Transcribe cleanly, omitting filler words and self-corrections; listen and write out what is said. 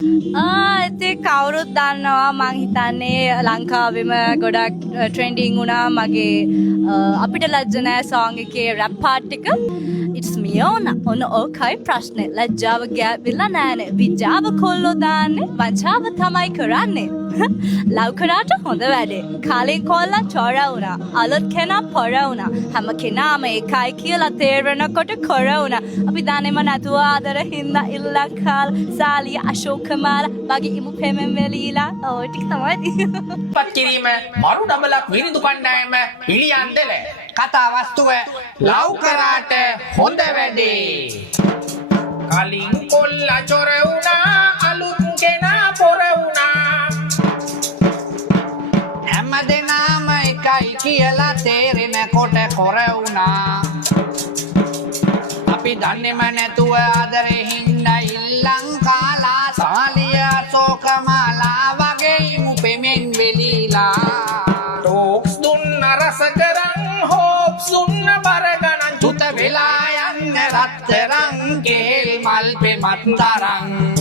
ඉතින් කවුරුත් දන්නවා මං හිතන්නේ ලංකාවෙම ගොඩක් ට්‍රෙන්ඩින් වුණා මගේ අපිට ලැජ්ජ නෑ සෝංග් එකේ රැප් පාර්ට් එක It's me ඔන්න ඕකයි ප්‍රශ්නේ ලැජ්ජාව ගෑවිලා නෑනේ විජාව කොල්ලෝ දාන්නේ වංචාව තමයි කරන්නේ ලව් කරාට හොඳ වැඩේ කාලෙන් කොල්ලා චොර වුණා අලුත් කෙනා පොර වුණා හැම කෙනාම එකයි කියලා තේරෙනකොට කොර වුණා අපි දන්නේම නැතුව ආදර හින්දා ඉල්ලන් කාල සාලිය අශෝකමාල වගේ ඉමු පෙමෙන් වෙලීලා ඔය ටික තමයි පත් කිරීම මරු ඩබලක් විරිදු කණ්ඩායම පිළියම් දෙල කතා වස්තුව ලව් කරාට හොඳ වැඩේ කලින් කොල්ලා චොර වුණා අලුත් කෙනා පොර වුණා හැමදෙනාම එකයි කියලා තේරෙනකොට කොර වුණා අපි දන්නේම නැතුව ආදරේ හින්දා ඉල්ලන් කාලා සාලිය අශෝකමාලා වගේ ඉමු පෙමෙන් වෙලීලා ටෝක්ස් දුන්න රස කරන් හොප්ස් දුන්න බර ගණන් චුත වෙලා යන්න රත්තරන් කේල් මල් පෙමත් තරන්